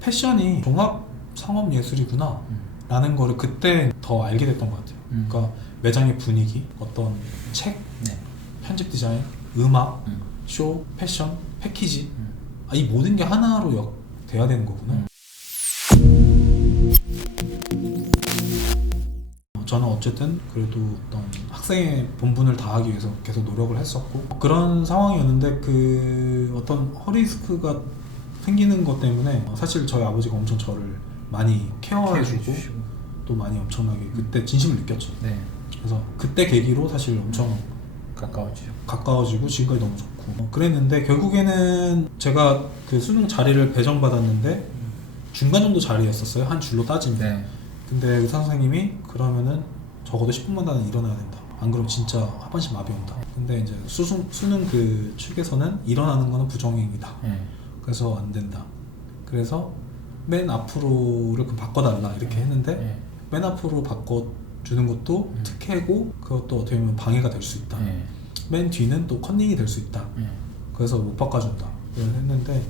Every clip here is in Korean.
패션이 종합 상업 예술이구나 라는 거를 그때 더 알게 됐던 것 같아요. 그러니까 매장의 분위기, 어떤 책, 네. 편집 디자인, 음악, 쇼, 패션, 패키지 이 모든 게 하나로 돼야 되는 거구나. 저는 어쨌든 그래도 어떤 학생의 본분을 다하기 위해서 계속 노력을 했었고 그런 상황이었는데 그 어떤 허리스크가 생기는 것 때문에 사실 저희 아버지가 엄청 저를 많이 케어해주고 또 많이 엄청나게 그때 진심을 느꼈죠. 네. 그래서 그때 계기로 사실 엄청 가까워지고 지금까지 너무 좋고 그랬는데 결국에는 제가 그 수능 자리를 배정받았는데 중간 정도 자리였었어요. 한 줄로 따지면. 네. 근데 의사 선생님이 그러면은 적어도 10분만 더 일어나야 된다. 안 그러면 진짜 하반신 마비 온다. 근데 이제 수능 그 측에서는 일어나는 거는 부정행위다. 그래서 안 된다. 그래서 맨 앞으로를 바꿔달라 이렇게 했는데 맨 앞으로 바꿔주는 것도 특혜고 그것도 어떻게 보면 방해가 될 수 있다. 맨 뒤는 또 컨닝이 될 수 있다. 그래서 못 바꿔준다. 이런 했는데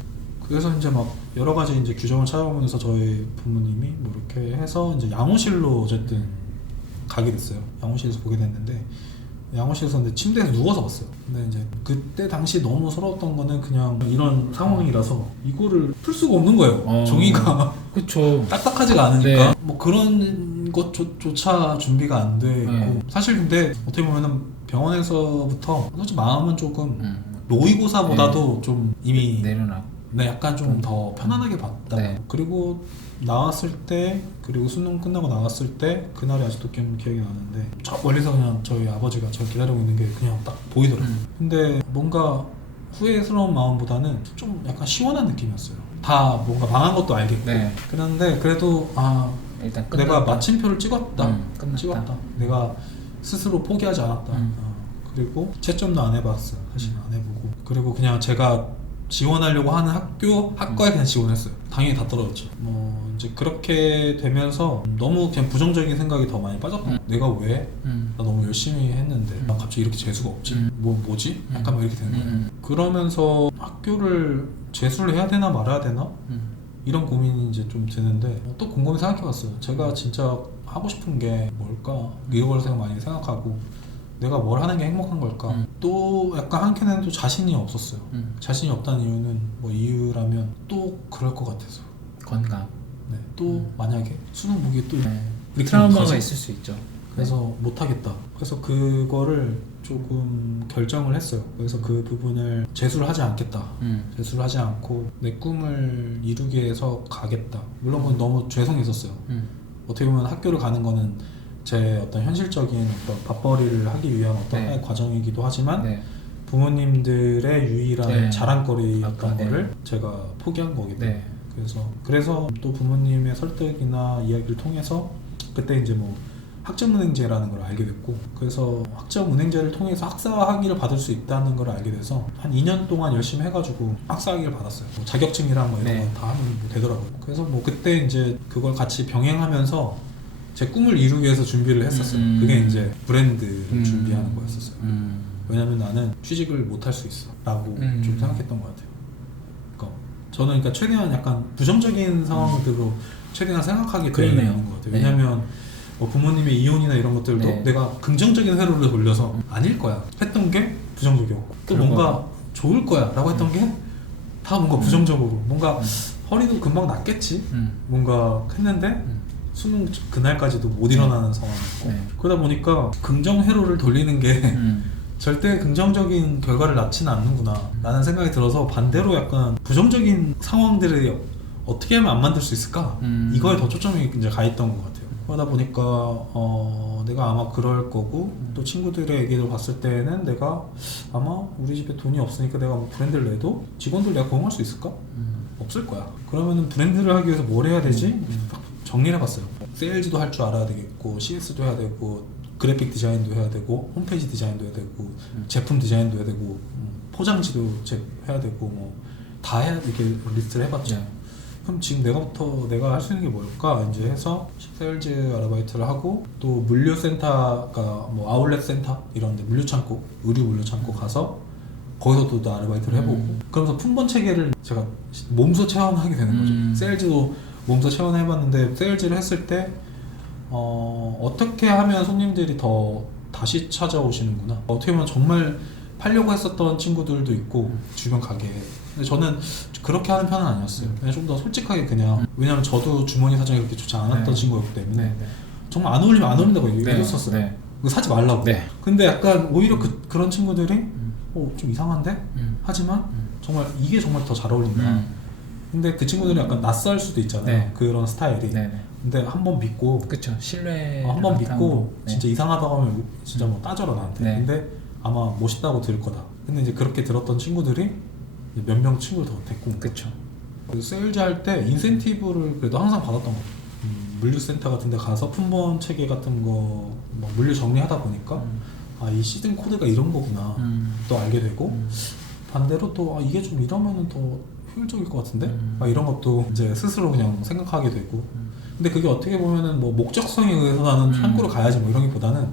그래서 이제 막 여러 가지 이제 규정을 찾아보면서 저희 부모님이 뭐 이렇게 해서 이제 양호실로 어쨌든 가게 됐어요. 양호실에서 보게 됐는데 양호실에서 근데 침대에서 누워서 봤어요. 근데 이제 그때 당시 너무 서러웠던 거는 그냥 이런 상황이라서 이거를 풀 수가 없는 거예요. 종이가 그쵸. 딱딱하지가 않으니까 네. 뭐 그런 것조차 준비가 안 되고 사실 근데 어떻게 보면은 병원에서부터 솔직히 마음은 조금 모의고사보다도 좀 이미 네, 약간 좀 더 편안하게 봤다. 네. 그리고 나왔을 때, 그리고 수능 끝나고 나왔을 때, 그날이 아직도 기억이 나는데, 저 멀리서 그냥 저희 아버지가 저를 기다리고 있는 게 그냥 딱 보이더라고요. 근데 뭔가 후회스러운 마음보다는 좀 약간 시원한 느낌이었어요. 다 뭔가 망한 것도 알겠고. 네. 그런데 그래도, 일단 내가 마침표를 찍었다. 끝났다. 찍었다. 내가 스스로 포기하지 않았다. 그리고 채점도 안 해봤어요. 사실 안 해보고. 그리고 그냥 제가 지원하려고 하는 학과에 그냥 지원했어요. 당연히 다 떨어졌죠. 뭐 이제 그렇게 되면서 너무 그냥 부정적인 생각이 더 많이 빠졌고 내가 왜? 나 너무 열심히 했는데 나 갑자기 이렇게 재수가 없지? 뭐지? 약간 뭐 이렇게 되는 거예요. 그러면서 학교를 재수를 해야 되나 말아야 되나? 이런 고민이 이제 좀 드는데 또 곰곰이 생각해봤어요. 제가 진짜 하고 싶은 게 뭘까? 이걸 많이 생각하고 내가 뭘 하는 게 행복한 걸까? 또 약간 한켠에는 또 자신이 없었어요. 자신이 없다는 이유는 뭐 이유라면 또 그럴 것 같아서 건강. 네. 또 만약에 수능 보기에 또 우리 트라우마가 있을 수 있죠. 그래서 못하겠다. 그래서 그거를 조금 결정을 했어요. 그래서 그 부분을 재수를 하지 않겠다. 재수를 하지 않고 내 꿈을 이루기 위해서 가겠다. 물론 그건 너무 죄송했었어요. 어떻게 보면 학교를 가는 거는 제 어떤 현실적인 어떤 밥벌이를 하기 위한 어떤 하나의 과정이기도 하지만 부모님들의 유일한 자랑거리였던 거를 제가 포기한 거기 때문에 그래서 또 부모님의 설득이나 이야기를 통해서 그때 이제 뭐 학점은행제라는 걸 알게 됐고 그래서 학점은행제를 통해서 학사학위를 받을 수 있다는 걸 알게 돼서 한 2년 동안 열심히 해가지고 학사학위를 받았어요. 뭐 자격증이랑 뭐 이런 거 다 하면 뭐 되더라고요. 그래서 뭐 그때 이제 그걸 같이 병행하면서 제 꿈을 이루기 위해서 준비를 했었어요. 그게 이제 브랜드를 준비하는 거였었어요. 왜냐면 나는 취직을 못 할 수 있어 라고 좀 생각했던 것 같아요. 그러니까 저는 그러니까 최대한 약간 부정적인 상황들로 최대한 생각하게 되는 것 같아요. 왜냐면 뭐 부모님의 이혼이나 이런 것들도 내가 긍정적인 회로를 돌려서 아닐 거야 했던 게 부정적이었고 또 뭔가 좋을 거야 라고 했던 게 다 뭔가 부정적으로 뭔가 허리도 금방 낫겠지 뭔가 했는데 수능 그날까지도 못 일어나는 상황이었고 그러다 보니까 긍정 회로를 돌리는 게 절대 긍정적인 결과를 낳지는 않는구나 라는 생각이 들어서 반대로 약간 부정적인 상황들을 어떻게 하면 안 만들 수 있을까? 이거에 더 초점이 이제 가 있던 것 같아요. 그러다 보니까 내가 아마 그럴 거고 또 친구들의 얘기를 봤을 때는 내가 아마 우리 집에 돈이 없으니까 내가 뭐 브랜드를 내도 직원들 내가 고용할 수 있을까? 없을 거야. 그러면은 브랜드를 하기 위해서 뭘 해야 되지? 정리를 해봤어요. 세일즈도 할 줄 알아야 되겠고 CS도 해야 되고 그래픽 디자인도 해야 되고 홈페이지 디자인도 해야 되고 제품 디자인도 해야 되고 포장지도 해야 되고 뭐 다 해야 이렇게 리스트를 해봤죠. 그럼 지금 내가 할 수 있는 게 뭘까? 이제 해서 세일즈 아르바이트를 하고 또 물류센터가 뭐 아울렛 센터 이런데 물류창고 의류 물류창고 가서 거기서도 또 아르바이트를 해보고 그러면서 품번 체계를 제가 몸소 체험하게 되는 거죠. 세일즈도 몸소 체험해봤는데 세일즈를 했을 때 어떻게 하면 손님들이 더 다시 찾아오시는구나. 어떻게 보면 정말 팔려고 했었던 친구들도 있고 주변 가게에. 근데 저는 그렇게 하는 편은 아니었어요. 그냥 좀 더 솔직하게 그냥 왜냐면 저도 주머니 사정이 그렇게 좋지 않았던 네. 친구였기 때문에 네, 네. 정말 안 어울리면 안 어울린다고 얘기했었어요. 네. 이거 사지 말라고. 네. 근데 약간 오히려 그런 친구들이 좀 이상한데? 하지만 정말 이게 정말 더 잘 어울린다. 근데 그 친구들이 약간 낯설 수도 있잖아요. 네. 그런 스타일이. 네, 네. 근데 한번 믿고 그쵸. 신뢰 한번 믿고 네. 진짜 이상하다고 하면 진짜 뭐 따져라 나한테. 네. 근데 아마 멋있다고 들을 거다. 근데 이제 그렇게 들었던 친구들이 몇 명 친구를 더 데리고 온 거예요. 그쵸. 세일즈 할 때 인센티브를 그래도 항상 받았던 것 같아요. 물류센터 같은 데 가서 품번 체계 같은 거 뭐 물류 정리하다 보니까 이 시즌 코드가 이런 거구나 또 알게 되고 반대로 또 이게 좀 이러면은 더 효율적일 것 같은데? 막 이런 것도 이제 스스로 그냥 생각하게 되고 근데 그게 어떻게 보면은 뭐 목적성에 의해서 나는 창고로 가야지 뭐 이런 게보다는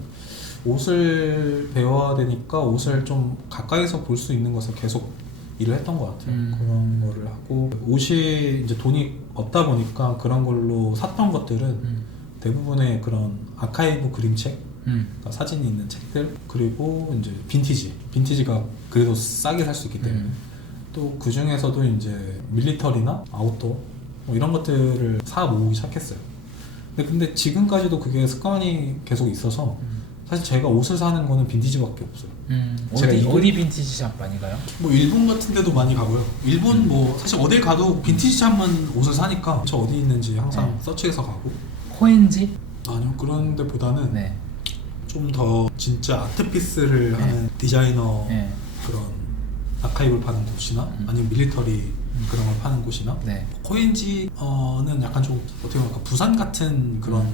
옷을 배워야 되니까 옷을 좀 가까이서 볼 수 있는 것을 계속 일을 했던 것 같아요. 그런 거를 하고 옷이 이제 돈이 없다 보니까 그런 걸로 샀던 것들은 대부분의 그런 아카이브 그림책 그러니까 사진이 있는 책들 그리고 이제 빈티지가 그래도 싸게 살 수 있기 때문에 또 그 중에서도 이제 밀리터리나 아웃도어 뭐 이런 것들을 사 모으기 시작했어요. 근데 지금까지도 그게 습관이 계속 있어서 사실 제가 옷을 사는 거는 빈티지밖에 없어요. 제가 어디 빈티지 샵 많이 가요? 뭐 일본 같은 데도 많이 가고요. 일본 뭐 사실 어딜 가도 빈티지 샵만 옷을 사니까 저 어디 있는지 항상 서치해서 가고. 코엔지? 아니요 그런 데보다는 네. 좀 더 진짜 아트피스를 하는 디자이너 네. 그런 아카이브를 파는 곳이나 아니면 밀리터리 그런 걸 파는 곳이나 네. 코엔지는 약간 좀 어떻게 보면 부산 같은 그런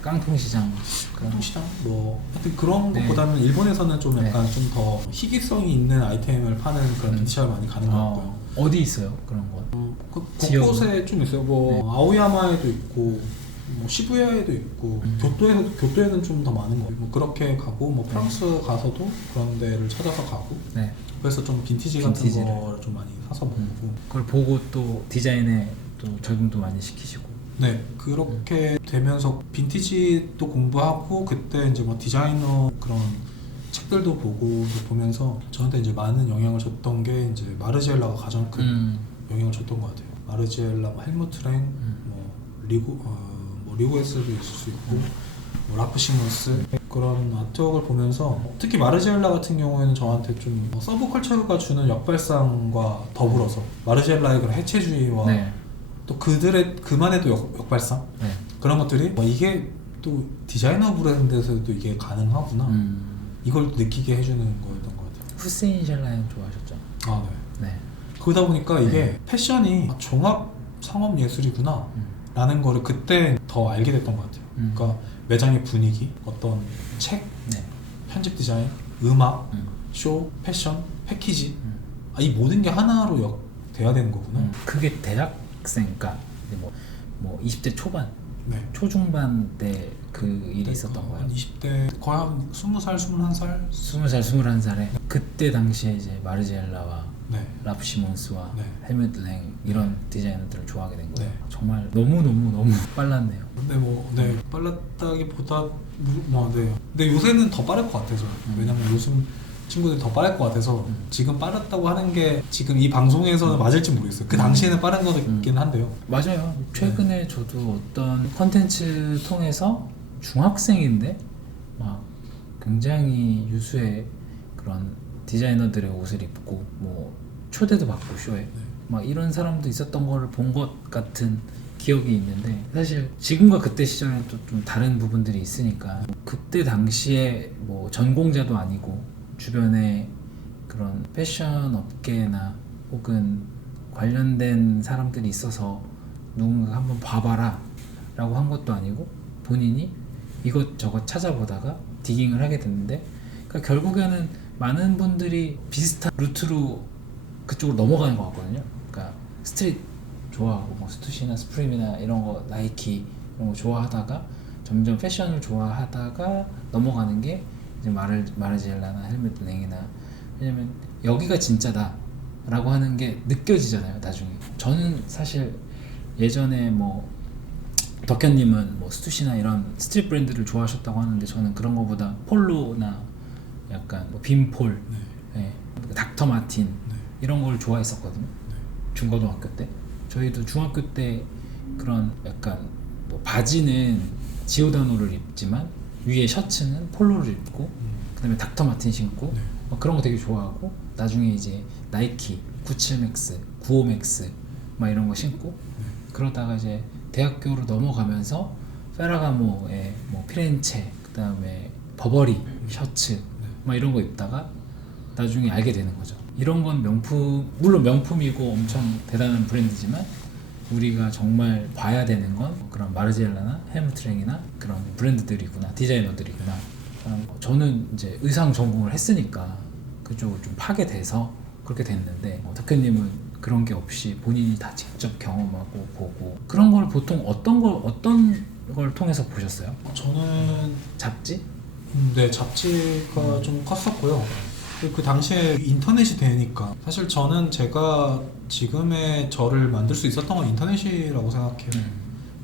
깡통 시장. 깡통시장 뭐 하여튼 그런 네. 것보다는 일본에서는 좀 약간 좀 더 희귀성이 있는 아이템을 파는 그런 빈티지샵을 많이 가는 것 같고요. 어디 있어요? 그런 거? 곳곳에 좀 있어요. 뭐 네. 아오야마에도 있고 뭐 시부야에도 있고 교토에는 좀 더 많은 거. 뭐 그렇게 가고 뭐 프랑스 가서도 그런 데를 찾아서 가고. 네. 그래서 좀 빈티지를 같은 거를 좀 많이 사서 보고. 그걸 보고 또 디자인에 또 적용도 많이 시키시고. 네, 그렇게 되면서 빈티지도 공부하고 그때 이제 뭐 디자이너 그런 책들도 보고 보면서 저한테 이제 많은 영향을 줬던 게 이제 마르지엘라가 가장 큰 영향을 줬던 것 같아요. 마르지엘라, 뭐 헬무트랭, 뭐 리고에스도 있을 수 있고, 뭐 라프 시몬스 그런 아트웍을 보면서 특히 마르지엘라 같은 경우에는 저한테 좀 서브컬처가 주는 역발상과 더불어서 마르지엘라의 그런 해체주의와 네. 또 그만의 또 역발상 네. 그런 것들이 이게 또 디자이너 브랜드에서도 이게 가능하구나 이걸 느끼게 해주는 거였던 것 같아요. 후세인 샬라인 좋아하셨죠? 아 네. 네. 그러다 보니까 이게 패션이 종합 상업 예술이구나 라는 거를 그때 더 알게 됐던 것 같아요. 그러니까 매장의 분위기, 어떤 책, 네. 편집 디자인, 음악, 쇼, 패션, 패키지 이 모든 게 하나로 돼야 되는 거구나. 그게 대학생, 그러니까 이제 뭐 20대 초반, 네. 초중반 때 그 일이 있었던 거예요. 한 20대 거의 한 20살, 21살? 20살, 21살에 그때 당시에 이제 마르지엘라와 네. 라프 시몬스와 네. 헬뮤트 랭 이런 디자이너들을 좋아하게 된 거예요. 네. 정말 너무 빨랐네요. 근데 빨랐다기보다 네. 근데 요새는 더 빠를 것 같아서 왜냐면 요즘 친구들이 더 빠를 것 같아서 지금 빠르다고 하는 게 지금 이 방송에서는 맞을지 모르겠어요. 그 당시에는 빠른 거긴 한데요. 맞아요. 최근에 저도 어떤 컨텐츠 통해서 중학생인데 막 굉장히 유수의 그런 디자이너들의 옷을 입고 뭐 초대도 받고 쇼에 막 이런 사람도 있었던 거를 본 것 같은 기억이 있는데 사실 지금과 그때 시절에는 또 좀 다른 부분들이 있으니까 그때 당시에 뭐 전공자도 아니고 주변에 그런 패션 업계나 혹은 관련된 사람들이 있어서 누군가 한번 봐봐라 라고 한 것도 아니고 본인이 이것저것 찾아보다가 디깅을 하게 됐는데 그러니까 결국에는 많은 분들이 비슷한 루트로 그쪽으로 넘어가는 것 같거든요. 그러니까 스트릿 좋아하고 뭐 스투시나 스프림이나 이런 거 나이키 이런 거 좋아하다가 점점 패션을 좋아하다가 넘어가는 게 이제 마르지엘라나 헬뮤트 랭이나 왜냐면 여기가 진짜다 라고 하는 게 느껴지잖아요 나중에. 저는 사실 예전에 뭐 덕현님은 뭐 스투시나 이런 스트릿 브랜드를 좋아하셨다고 하는데 저는 그런 거보다 폴로나 약간 뭐 빈폴, 예, 닥터 마틴 이런 걸 좋아했었거든요. 중고등학교 때. 저희도 중학교 때 그런 약간 뭐 바지는 지오다노를 입지만 위에 셔츠는 폴로를 입고 그다음에 닥터 마틴 신고 막 그런 거 되게 좋아하고 나중에 이제 나이키 97맥스, 95맥스 막 이런 거 신고 그러다가 이제 대학교로 넘어가면서 페라가모의 뭐 피렌체 그다음에 버버리 셔츠 막 이런 거 입다가 나중에 알게 되는 거죠. 이런 건 명품, 물론 명품이고 엄청 대단한 브랜드지만 우리가 정말 봐야 되는 건 그런 마르지엘라나 헬무트랭이나 그런 브랜드들이구나, 디자이너들이구나. 저는 이제 의상 전공을 했으니까 그쪽을 좀 파게 돼서 그렇게 됐는데 덕현님은 그런 게 없이 본인이 다 직접 경험하고 보고 그런 걸 보통 어떤 걸 통해서 보셨어요? 저는 잡지? 네, 잡지가 좀 컸었고요. 그 당시에 인터넷이 되니까 사실 저는 제가 지금의 저를 만들 수 있었던 건 인터넷이라고 생각해요.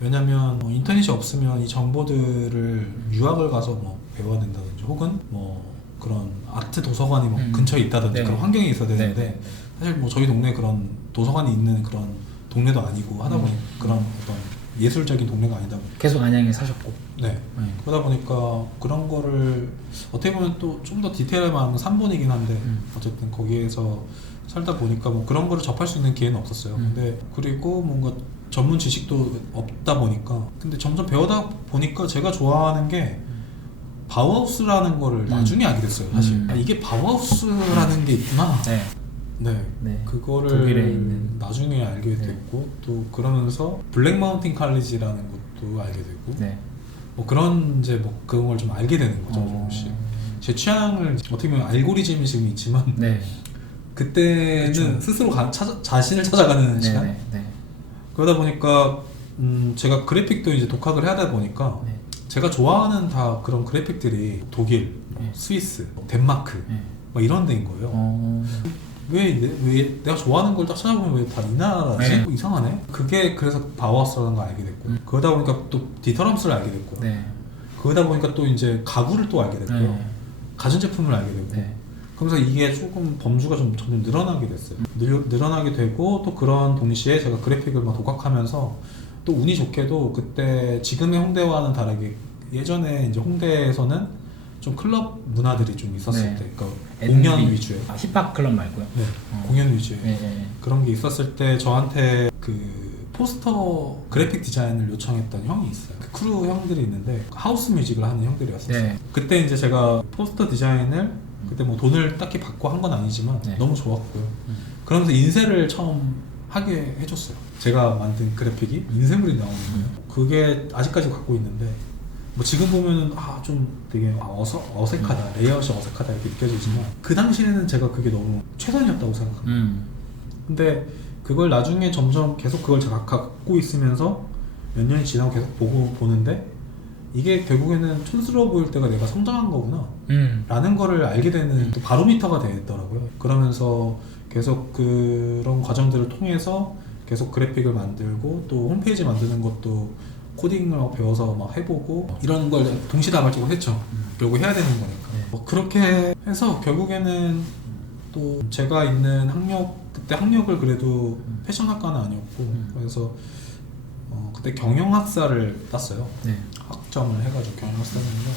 왜냐면 인터넷이 없으면 이 정보들을 유학을 가서 뭐 배워야 된다든지 혹은 뭐 그런 아트 도서관이 뭐 근처에 있다든지 네. 그런 환경이 있어야 되는데 네. 사실 뭐 저희 동네 그런 도서관이 있는 그런 동네도 아니고 하다 보니 그런 어떤 예술적인 동네가 아니다 보니 계속 안양에 사셨고. 네. 그러다 보니까 그런 거를 어떻게 보면 또 좀 더 디테일하게 말하면 3본이긴 한데 어쨌든 거기에서 살다 보니까 뭐 그런 거를 접할 수 있는 기회는 없었어요. 근데 그리고 뭔가 전문 지식도 없다 보니까 근데 점점 배우다 보니까 제가 좋아하는 게 바우하우스라는 거를 나중에 알게 됐어요. 사실 아, 이게 바우하우스라는 게 있구나. 네. 네. 네. 그거를 독일에 있는. 나중에 알게 됐고 또 그러면서 블랙 마운틴 칼리지라는 것도 알게 되고 네. 뭐 그런 이제 뭐 그런 걸 좀 알게 되는 거죠. 조금씩 제 취향을 어떻게 보면 알고리즘이 지금 있지만 네. 그때는 그쵸. 스스로 자신을 찾아가는 시간. 네. 네. 그러다 보니까 제가 그래픽도 이제 독학을 해야 되다 보니까 네. 제가 좋아하는 다 그런 그래픽들이 독일, 네. 스위스, 덴마크 네. 막 이런 데인 거예요. 왜 내가 좋아하는 걸 딱 찾아보면 왜 다 이 나라지? 네. 이상하네. 그게 그래서 바우하우스라는 걸 알게 됐고 그러다 보니까 또 디터럼스를 알게 됐고 네. 그러다 보니까 또 이제 가구를 또 알게 됐고요. 네. 가전제품을 알게 되고 네. 그러면서 이게 조금 범주가 좀 점점 늘어나게 됐어요. 늘어나게 되고 또 그런 동시에 제가 그래픽을 막 독학하면서 또 운이 좋게도 그때 지금의 홍대와는 다르게 예전에 이제 홍대에서는 좀 클럽 문화들이 좀 있었을 네. 때, 그러니까 공연 NB. 위주의, 힙합 클럽 말고요. 네, 공연 위주의 네. 네. 그런 게 있었을 때 저한테 그 포스터 그래픽 디자인을 요청했던 형이 있어요. 그 크루 형들이 있는데 하우스 뮤직을 하는 형들이었어요. 네. 그때 이제 제가 포스터 디자인을 그때 뭐 돈을 딱히 받고 한 건 아니지만 네. 너무 좋았고요. 그러면서 인쇄를 처음 하게 해줬어요. 제가 만든 그래픽이 인쇄물이 나오는 거예요. 그게 아직까지 갖고 있는데 뭐 지금 보면은 좀 되게 어색하다, 레이아웃이 어색하다 이렇게 느껴지지만 그 당시에는 제가 그게 너무 최선이었다고 생각합니다. 근데 그걸 나중에 점점 계속 그걸 제가 갖고 있으면서 몇 년이 지나고 계속 보는데 이게 결국에는 촌스러워 보일 때가 내가 성장한 거구나 라는 거를 알게 되는 또 바로미터가 되더라고요. 그러면서 계속 그런 과정들을 통해서 계속 그래픽을 만들고 또 홈페이지 만드는 것도 코딩을 배워서 막 해보고 이런 걸 동시다발적으로 했죠. 결국 해야 되는 거니까. 네. 뭐 그렇게 해서 결국에는 또 제가 있는 그때 학력을 그래도 패션학과는 아니었고 그래서 그때 경영학사를 땄어요. 네. 학점을 해가지고 경영학사 땄는데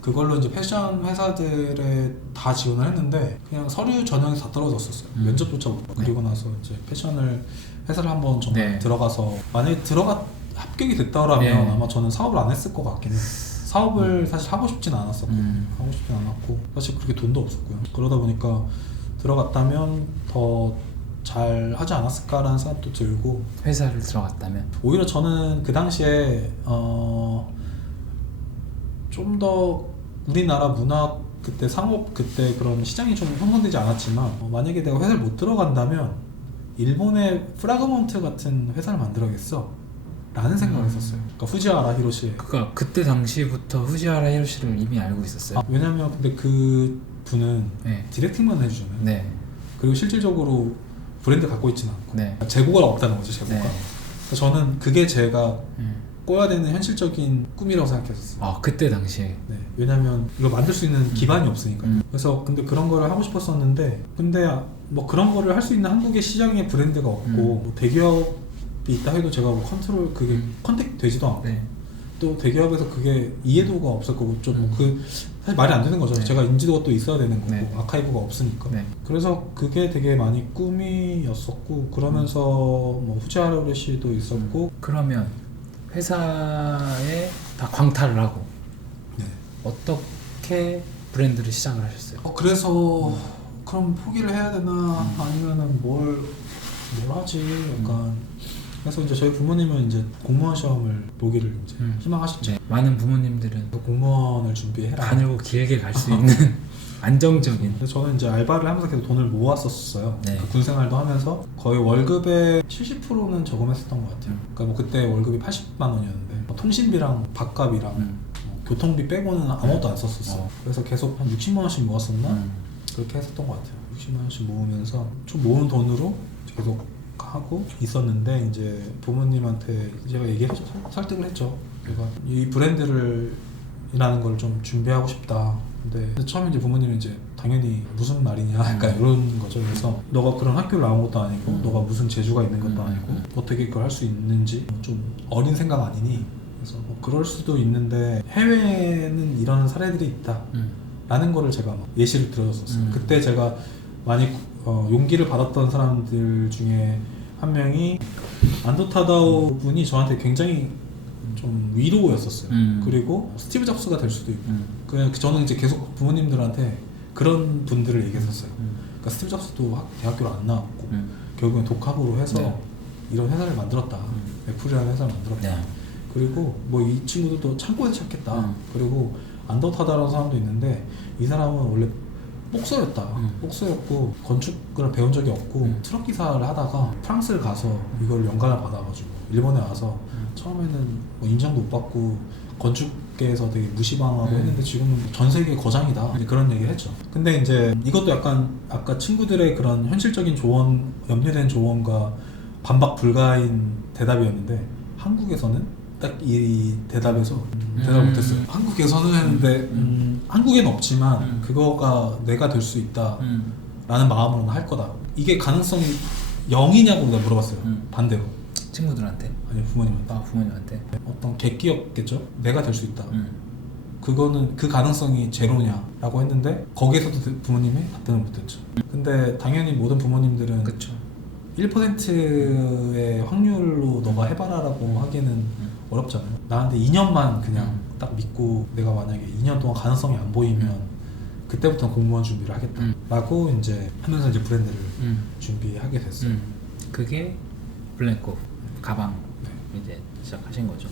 그걸로 이제 패션 회사들에 다 지원을 했는데 그냥 서류 전형에서 다 떨어졌었어요. 면접조차 못 받고. 그리고 나서 이제 패션을 회사를 한번 정말 네. 들어가서 만약에 합격이 됐다라면 네. 아마 저는 사업을 안 했을 것 같긴 해요. 사업을 사실 하고 싶진 않았었거든요. 하고 싶진 않았고 사실 그렇게 돈도 없었고요. 그러다 보니까 들어갔다면 더 잘 하지 않았을까라는 생각도 들고 회사를 들어갔다면 오히려 저는 그 당시에 좀 더 우리나라 문화 그때 상업 그때 그런 시장이 좀 형성되지 않았지만 만약에 내가 회사를 못 들어간다면 일본의 프라그먼트 같은 회사를 만들어야겠어 라는 생각을 했었어요. 그러니까 후지와라 히로시. 그러니까 그때 당시부터 후지와라 히로시를 이미 알고 있었어요. 왜냐면 근데 그 분은 네. 디렉팅만 해주잖아요. 네. 그리고 실질적으로 브랜드 갖고 있지는 않고 네. 재고가 없다는 거죠. 재고가. 네. 그래서 저는 그게 제가 꿔야 되는 현실적인 꿈이라고 생각했었어요. 아 그때 당시에. 네, 왜냐면 이거 만들 수 있는 기반이 없으니까. 그래서 근데 그런 거를 하고 싶었었는데, 근데 뭐 그런 거를 할 수 있는 한국의 시장에 브랜드가 없고 뭐 대기업이 있다 해도 제가 뭐 컨트롤 그게 컨택 되지도 않고 네. 또 대기업에서 그게 이해도가 없었고 좀 그 사실 말이 안 되는 거죠. 네. 제가 인지도가 또 있어야 되는 거고 네. 아카이브가 없으니까. 네. 그래서 그게 되게 많이 꿈이었었고 그러면서 뭐 후지아르 씨도 있었고. 그러면 회사에 다 광탈을 하고 네. 어떻게 브랜드를 시작을 하셨어요? 그래서 그럼 포기를 해야 되나 아니면은 뭘 하지 약간. 그래서 이제 저희 부모님은 이제 공무원 시험을 보기를 이제 희망하셨죠. 네. 많은 부모님들은 공무원을 준비해라. 다녀고 길게 갈 수 있는 안정적인. 그래서 저는 이제 알바를 하면서 계속 돈을 모았었어요. 네. 그 군 생활도 하면서 거의 월급의 70%는 저금했었던 것 같아요. 그러니까 뭐 그때 월급이 80만 원이었는데 뭐 통신비랑 밥값이랑 뭐 교통비 빼고는 아무것도 안 썼었어. 그래서 계속 한 60만 원씩 모았었나? 그렇게 했었던 것 같아요. 60만 원씩 모으면서 좀 모은 돈으로 계속 하고 있었는데 이제 부모님한테 제가 얘기했죠. 설득을 했죠. 제가 이 브랜드를 이라는 걸 좀 준비하고 싶다. 근데 처음에 이제 부모님은 이제 당연히 무슨 말이냐 약간 이런 거죠. 그래서 너가 그런 학교를 나온 것도 아니고 너가 무슨 재주가 있는 것도 아니고 어떻게 그걸 할 수 있는지 좀 어린 생각 아니니. 그래서 뭐 그럴 수도 있는데 해외에는 이런 사례들이 있다 라는 거를 제가 막 예시를 들어줬었어요. 그때 제가 많이 용기를 받았던 사람들 중에 한 명이 안도 타다오 분이 저한테 굉장히 좀 위로였었어요. 그리고 스티브 잡스가 될 수도 있고. 그냥 저는 이제 계속 부모님들한테 그런 분들을 얘기했었어요. 그러니까 스티브 잡스도 대학교를 안 나왔고 결국엔 독학으로 해서 네. 이런 회사를 만들었다. 애플이라는 회사를 만들었다. 네. 그리고 뭐 이 친구들도 창고에서 찾겠다. 그리고 안도 타다라는 사람도 있는데 이 사람은 원래 복서였다. 복서였고 건축을 배운 적이 없고 트럭 기사를 하다가 프랑스를 가서 이걸 영감을 받아가지고 일본에 와서 처음에는 뭐 인정도 못 받고 건축계에서 되게 무시당하고 했는데 지금은 전 세계 거장이다. 이제 그런 얘기를 했죠. 근데 이제 이것도 약간 아까 친구들의 그런 현실적인 조언, 염려된 조언과 반박 불가인 대답이었는데 한국에서는 딱 이 대답에서 대답을 못했어요. 한국에서는 했는데 한국엔 없지만 그거가 내가 될 수 있다 라는 마음으로는 할 거다. 이게 가능성이 0이냐고 내가 물어봤어요. 반대로. 친구들한테? 아니 부모님한테. 아 부모님한테? 어떤 객기였겠죠? 내가 될 수 있다. 그거는 그 가능성이 제로냐 라고 했는데 거기에서도 부모님이 답변을 못했죠. 근데 당연히 모든 부모님들은 그쵸. 1%의 확률로 너가 해봐라 라고 하기에는 어렵잖아요. 나한테 2년만 그냥 딱 믿고 내가 만약에 2년 동안 가능성이 안 보이면 그때부터 공무원 준비를 하겠다 라고 이제 하면서 이제 브랜드를 준비하게 됐어요. 그게 블랙고 가방 이제 시작하신 거죠.